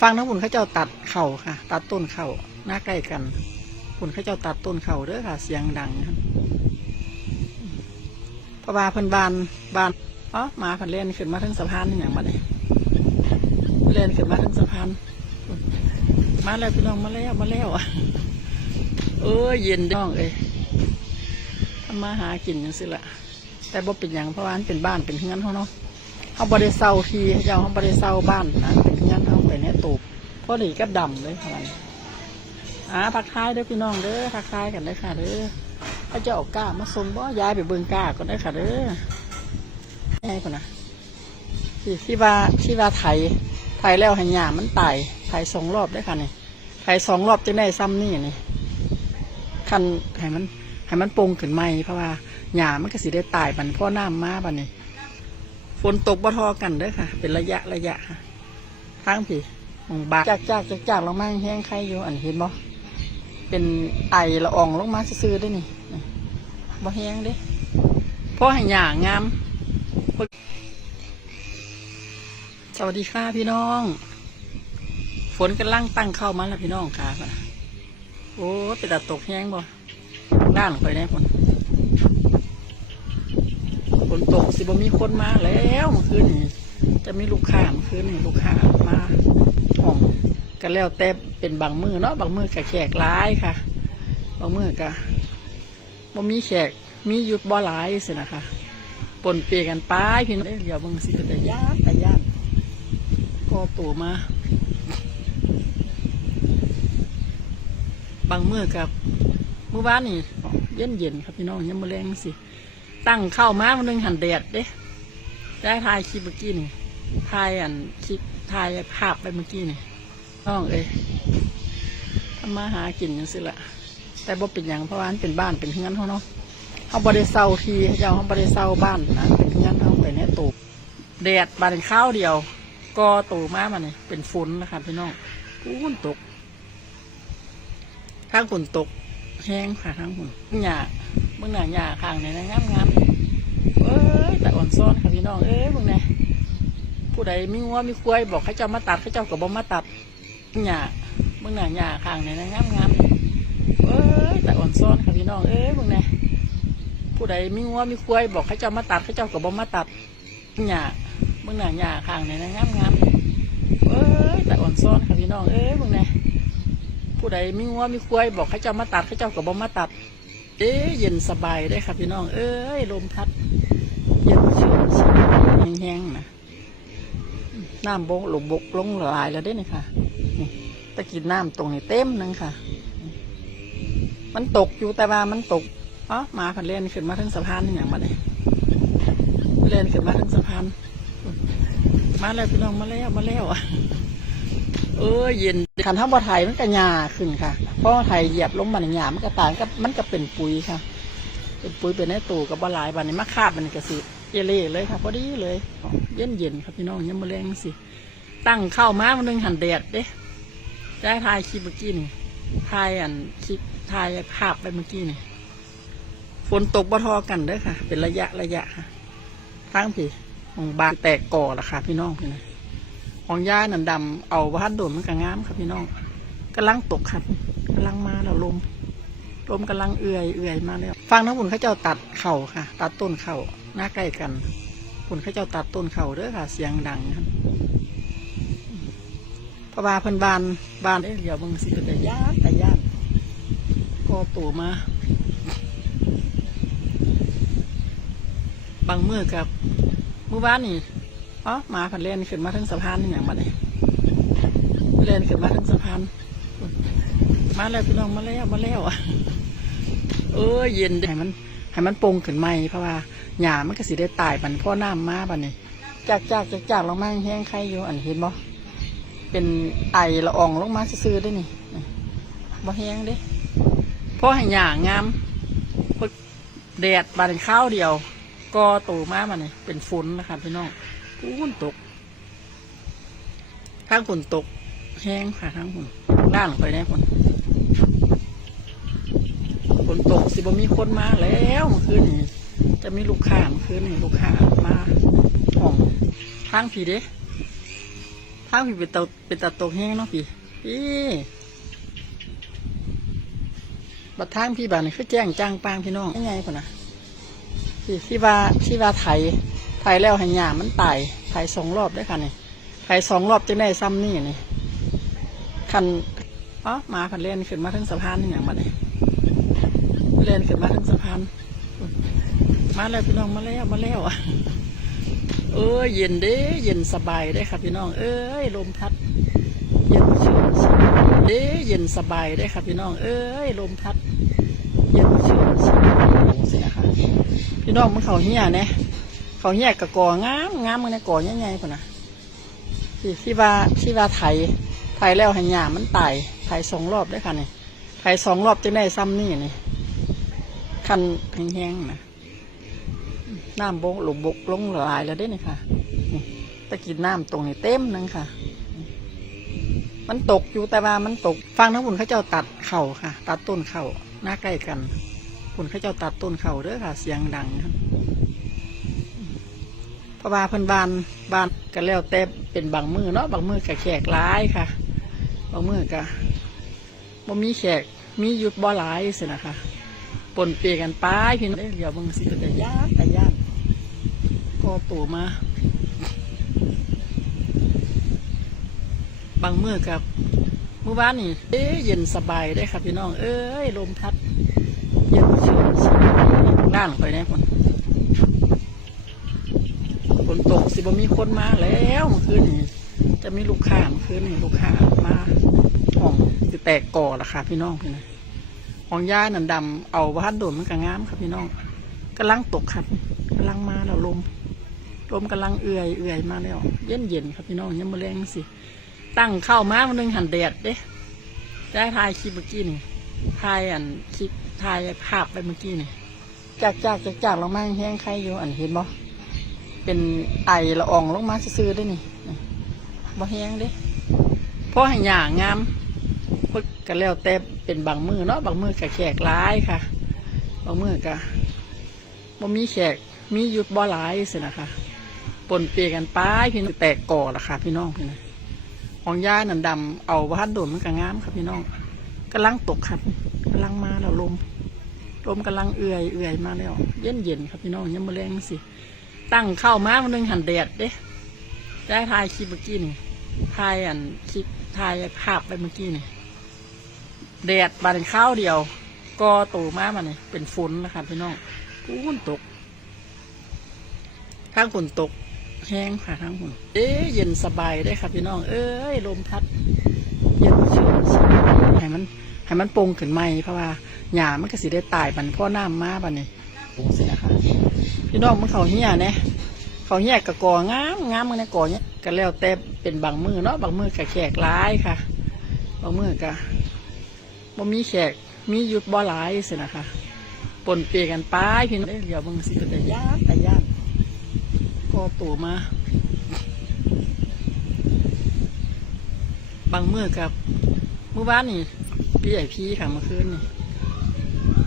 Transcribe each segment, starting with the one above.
ฟังทั้งบุญเขาเจ้าตัดเข่าค่ะ ตัดต้นเข่าหน้าใกล้กันบุญเขาเจ้าตัดต้นเข่าเด้อค่ะ เสียงดังครับพระว่าเพิ่นบานบานอ๋อมาเพิ่นเล่นขึ้นมาทั้งสะพานอย่างมาเลยเล่นขึ้นมาทั้งสะพานมาแล้วพี่น้องมาแล้วมาแล้วอะเออเย็นด้อน้องเอ้ยทำมาหากินจังสิละแต่บ่เป็นอย่างเพราะว่ามันเป็นบ้านเป็นเฮือนเขาเนาะเขาบริเซาทีเขาเจ้าเขาบริเซาบ้านนะเป็นเงี้ยเขาไปในตูบ พอดีก็ดำเลยค่ะอ่าผักทายเด้อพี่น้องเด้อผักทายกันเลยค่ะเด้อพระเจ้าอกก้ามาส่งบ่ย้ายไปเบิ่งก้าก็ได้ค่ะเด้อไงคนนะที่ที่ว่าที่ว่าไถไถแล้วห้หญ้ามันไต่ไถสองรอบได้ค่ะนี่ไถสองรอบจะได้ซ้ำนี่นี่คันให้มันให้มันปรุงขึ้นไหมเพราะว่าหญ้ามันก็สิได้ตายบันพ่อน้ำมาบันนี้ฝนตกบ่ทอกันเด้อค่ะ เป็นระยะระยะค่ะทางผี มองบาจากจากจากจากลงมาแห้งใครอยู่อันเห็นบ่เป็นไอละอองลงมาซื่อได้นี่บ่แห้งเด้เพราะให้หยางามสวัสดีค่ะพี่น้อง ฝนกำลังตั้งเข้ามาแล้วพี่น้องค่ะโอ้ไปตัดตกแห้งบ่ด้านลงไปแน่ฝนฝนตกสิบ่มีคนมาแล้วเมื่อคืนนี้จะมีลูกค้าเมื่อคืนนี้ลูกค้ามา ห้องก็แล้วแต่เป็นบางมือเนาะบางมือก็แขกหลายค่ะ บางมือก็บ่มีแขกมีหยุดบ่หลายสินะคะปนเปกันไปพี่น้องเดี๋ยวบางสิเป็นแต่ย่านแต่ย่านก็ตัวมา บางมือกับเมื่อวานนี่เย็นเย็นครับพี่น้องยังมาแรงสิ ตั้งเข้ามามันนึงหันแดดเด้ได้ถ่ายคลิปเมื่อกี้นี่ ถ่ายอันคลิปถ่ายภาพไปเมื่อกี้นี่น้องเอ้ยทำมาหากินจังสิละแต่บ่เป็นอย่างเพราะว่านเป็นบ้านเป็นเฮือนเขาเนาะเขาบริเซาทีเจ้าเขาบริเซาบ้านนะเป็นเฮือนเขาไปในตูบแดดบานข้าวเดียว ก็ตูมามันนี่เป็นฝนนะครับพี่น้องฝนตกข้างฝนตกแห้งค่ะข้างฝนหญ้าเมื่อหนาหญ้าข้างไหนนะงามงามเอ้ยแต่อ่อนซ้อนค่ะพี่น้องเอ้ยพวกนี้ ผู้ใดมีงัวมีควายบอกให้เจ้ามาตัดให้เจ้าก็บ่มาตัดหญ้าเมื่อหน้าหญ้าข้างไหนนะงามงามเอ้ยแต่อ่อนซ้อนค่ะพี่น้องเอ้ยพวกนี้ผู้ใดมีงัวมีควายบอกให้เจ้ามาตัดให้เจ้าก็บ่มาตัดหญ้าเมื่อหน้าหญ้าข้างไหนนะงามงามเอ้ยแต่อ่อนซ้อนค่ะพี่น้องเอ้ยพวกนี้ผู้ใดมีงัวมีควายบอกให้เจ้ามาตัดให้เจ้าก็บ่มาตัด เอ๊ะเย็นสบายได้ครับพี่น้อง เอ้ยลมพัดเย็นชื่นสบายแห้ง น้ำบกหลงบกลงละลายแล้วเด้นี่ค่ะนี่ตะกินน้ำตรงนี้เต็มหนึงค่ะ มันตกอยู่แต่ว่ามันตกอ๋อมาพันเล่นขึ้นมาทั้งสะพานอย่างมาเลยเล่นขึ้นมาทั้งสะพานมาแล้วพี่น้องมาแล้วมาแล้วอะเออเย็นขันท้าบ่ไทยมันก็หยาขึ้นค่ะเพราะไทยเหยียบลงบันหยามันก็ตายก็มันก็เป็นปุ๋ยค่ะ เป็นปุ๋ยเป็นในตูกับบ่หลายบันนี้มาคาบมันก็สิ เยเล่เลยค่ะพอดีเลยเย็นเย็นครับพี่น้องยังมาแรงสิตั้งเข้ามามันนึงหันแดดเด้ได้ถ่ายคลิปเมื่อกี้นี่ถ่ายอันคลิปถ่ายภาพไปเมื่อกี้นี่ฝนตกบ่ทอกันเด้อค่ะ เป็นระยะระยะค่ะทางพี่ของบานแตกก่อละค่ะ พี่น้องพี่นะของย่านันดำเอาพัดโดนมันก็งามครับพี่น้องกำลังตกครับกำลังมาแล้วลมลมกำลังเอื่อยเอื่อยมาแล้วฟังทั้งบุญเขาเจ้าตัดเข่าค่ะ ตัดต้นเข่า หน้าใกล้กันบุญเขาเจ้าตัดต้นเข่าเด้อค่ะ เสียงดังครับพราะว่าเพิ่นบานบานเอ้ยเดียวบางสิเป็นแต่ย่านแต่ย่านก็ตัวมา บางมือกับเมื่อวานนี่อ๋อมาพันเล่นขึ้นมาทั้งสะพานนี่อย่างมาเลยเล่นขึ้นมาทั้งสะพาน มาแล้วพี่น้องมาแล้วมาแล้วอะเออเย็นให้มันให้มันปรุงขึ้นไหมเพราะว่า หญ้ามันก็สิได้ตายบันพ่อน้ำมาบันนี้จากจากจากจากลงมาแห้งใครอยู่อันเห็นบ่เป็นไอละอองลงมาซื่อได้นี่นี่บ่แห้งเด้พราะให้หญ้างามพราะแดดบานข้าวเดียว ก็โตมาบันนี้เป็นฝนนะครับพี่น้องฝนตกทางฝนตก แห้งค่ะทางฝนด้านลงไปได้ฝนฝนตกสิบ่มีคนมาแล้วเมื่อคืนนี้ จะมีลูกค้าเมื่อคืนนี้ลูกค้ามาห้องทางผีเด้ทางพี่เป็นตาเป็นตาตกแห้งเนาะพี่พี่บัดทางพี่บ้านนี่คือแจ้งจ้างปางพี่น้องยังไงก่อนนะพี่ที่ว่าที่ว่าไถไถแล้วให้หญ้ามันตายไถสองรอบได้ค่ะนี่ไถสองรอบจึงได้ซ้ำนี่นี่คันอ๋อมาพันเล่นขึ้นมาถึงสะพานนี่อย่างบัดนี้เล่นขึ้นมาถึงสะพาน มาแล้วพี่น้องมาแล้วมาแล้วอะเอ้ยเย็นเด้เย็นสบายได้ครับพี่น้องเอ้ยลมพัด เย็นชื่นชื่นเด้เย็นสบายได้ครับพี่น้องเอ้ยลมพัด เย็นชื่นชื่นสินะคะพี่น้องมันเขาเหี้ยเนี่ยเขาเหี้ยกะกองามงามมันในกอใหญ่ๆคนนะที่ที่ว่าที่ว่าไถไถแล้วห้หญ้ามันตายไถสองรอบได้ค่ะนี่ไถสองรอบจึงได้ซ้ำนี่นี่คันแห้งๆนะ น้ำบกหลงบกลงละลายแล้วได้นี่ค่ะตะกินน้ำตรงนี้เต็มหนึงค่ะ มันตกอยู่แต่ว่ามันตกฟังทั้งบุญเขาเจ้าตัดเข่าค่ะ ตัดต้นเข่าหน้าใกล้กันบุญเขาเจ้าตัดต้นเข่าเด้อค่ะ เสียงดังครับพราะว่าเพิ่นบานบานกันแล้วแต่เป็นบางมือเนาะบางมือกับแขกร้ายค่ะ บางมือกับบ่มีแขกมีหยุดบ่หลายสินะคะปนเปกันไปพี่น้องเดี๋ยวมึงสิเป็นแต่ญาติแต่ญาติก็ตัวมา บางเมื่อกับเมื่อวานนี่เอ้ยเย็นสบายได้ครับพี่น้อง เอ้ย ลมพัด เย็นชื่นชื่นด้านไปแน่คนฝนตกสิบ่มีคนมาแล้วเมื่อคืนนี่จะมีลูกค้าเมื่อคืนนี่ลูกค้ามาห้องสิแตกก่อละค่ะพี่น้องพี่นะของย่านันดำเอาวัดโดนมันก็งามครับพี่น้องกำลังตกครับกำลังมาแล้วลม ลมกำลังเอื่อยเอื่อยมาแล้ว เย็นเย็นครับพี่น้องยังมาแรงสิตั้งเข้ามามันนึงหันแดดเด้ได้ถ่ายคลิปเมื่อกี้นี่ถ่ายอันคลิปถ่ายภาพไปเมื่อกี้นี่จากจากจากจากลงมาแห้งใครอยู่อันเห็นบ่เป็นไอละอองลงมาซื่อได้นี่บ่แห้งเด้เพราะให้หยางามพิ่นก็แล้วแต่เป็นบางมือเนาะบางมือกับแขกร้ายค่ะ บางมือก็บ่มีแขกมีหยุดบ่หลายสินะคะ ปนเปียกันไปพี่น้องแตกก่อละค่ะ พี่น้องพี่นะของย่านันดำเอาวัดโดนมันก็งามครับพี่น้องกำลังตกครับกำลังมาแล้วลมลมกำลังเอื่อยเอื่อยมาแล้ว เย็นเย็นครับพี่น้องยังมาแรงสิตั้งเข้ามามันนึงหันแดดเด้ได้ถ่ายคลิปเมื่อกี้นี่ถ่ายอันคลิปถ่ายภาพไปเมื่อกี้นี่แดดบานข้าวเดียว ก็ตูมามันนี่ยเป็นฝนนะครับพี่น้องฝนตกข้างฝนตก แห้งค่ะข้างฝนเอ๊ยเย็นสบายได้ครับพี่น้อง เอ้ยลมพัดเย็นชื่นชื่นให้มันให้มันปร่งขึ้นไหมเพราะว่าหญ้ามันก็สิได้ตายบันพ่อน้ำมาบันนี่โอ้สินะคะพี่น้องมันเขาเหี้ยเนี่ยเขาเหี้ยกะกองามงามมันในกอเนี่ยก็แล้วแต่เป็นบางมือเนาะบางมือกับแขกร้ายค่ะ บางมือก็บ่มีแขกมีหยุดบ่หลายสินะคะปนเปกันไปพี่น้องเดี๋ยวมึงสิเป็แต่ญาติแต่ญาติ ก็ตัวมา บางมือกับเมื่อวานนี่พี่ใหญ่พี่ค่ะเมื่อคืนนี่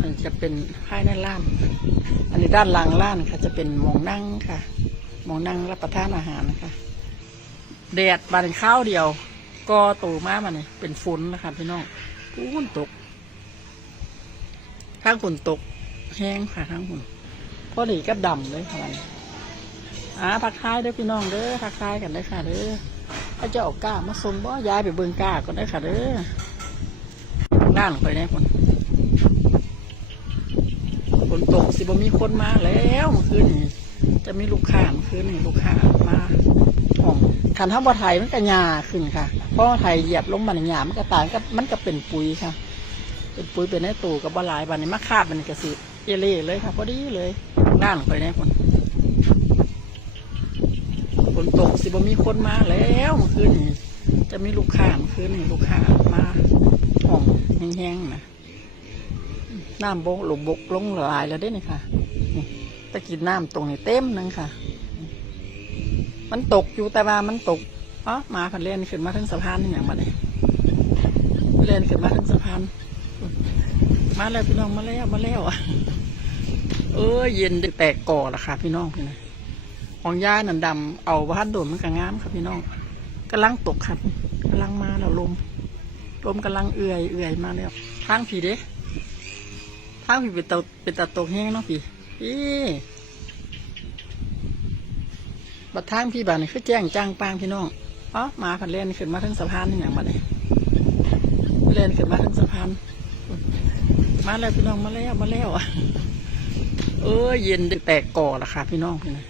มันจะเป็นภายในร้าน อันนี้ด้านหลังร้านค่ะ จะเป็นมองนั่งค่ะ มองนั่งรับประทานอาหารนะคะแดดบานข้าวเดียวก็ตูมามันนี่เป็นฝนนะคะพี่น้องฝนตกข้างฝนตกแห้งค่ะข้างฝนพอดีก็ดำเลยค่ะ อ่าพักทายเด้อพี่น้องเด้อพักทายกันได้ค่ะเด้อถ้าจะเออกก้ามาส่งบ่ย้ายไปเบิงก้าก็ได้ค่ะเด้อด้านไปแน่ฝนฝนตกสิบ่มีคนมาแล้วเมื่อคืนนี้จะมีลูกค้าเมื่อคืนนี้ลูกค้ามาห้องขันท้าบ่ไทยมันก็หยาขึ้นค่ะเพราะไทยเหยียบลงบันหยามันก็ตายก็มันก็เป็นปุ๋ยค่ะ เป็นปุ๋ยเป็นในตู่กับบหลายบันนี้มาคาบมันก็สิเอเล่เลยค่ะพอดีเลยด้านไปแน่ฝน นตกสิบ่มีคนมาแล้วเมื่อคืนนี้จะมีลูกค้าเมื่อคืนนี้ลูกค้ามาห้องแห้งๆนะน้ำบกหลงบกลงละลายแล้วได้นี่ค่ะตะกินน้ำตรงนี้เต็มหนึงค่ะ มันตกอยู่แต่ว่ามันตกอ๋อมาพันเล่นขึ้นมาถึงสะพานนี่อย่างบัดนี้เล่นขึ้นมาถึงสะพานมาแล้วพี่น้องมาแล้วมาแล้วอะเอ้ยเย็นแตกก่อละค่ะ พี่น้องพี่นะ ของย่านันดำเอาวัดโดนมันก็งามครับพี่น้องกำลังตกครับกำลังมาแล้วลม ลมกำลังเอื่อยเอื่อยมาแล้วทางผีเด้ทางผีเป็นตาเป็นตาตกแห้งเนาะผีพี่บัดทางพี่บ้านคือแจ้งจ้างปางพี่น้องอ๋อมาผันเล่นขึ้นมาทั้งสะพานนี่อย่างบัดนี้เล่นขึ้นมาทั้งสะพานมาแล้วพี่น้องมาแล้วมาแล้วอะเออเย็นแตกก่อละค่ะพี่น้องพี่นะ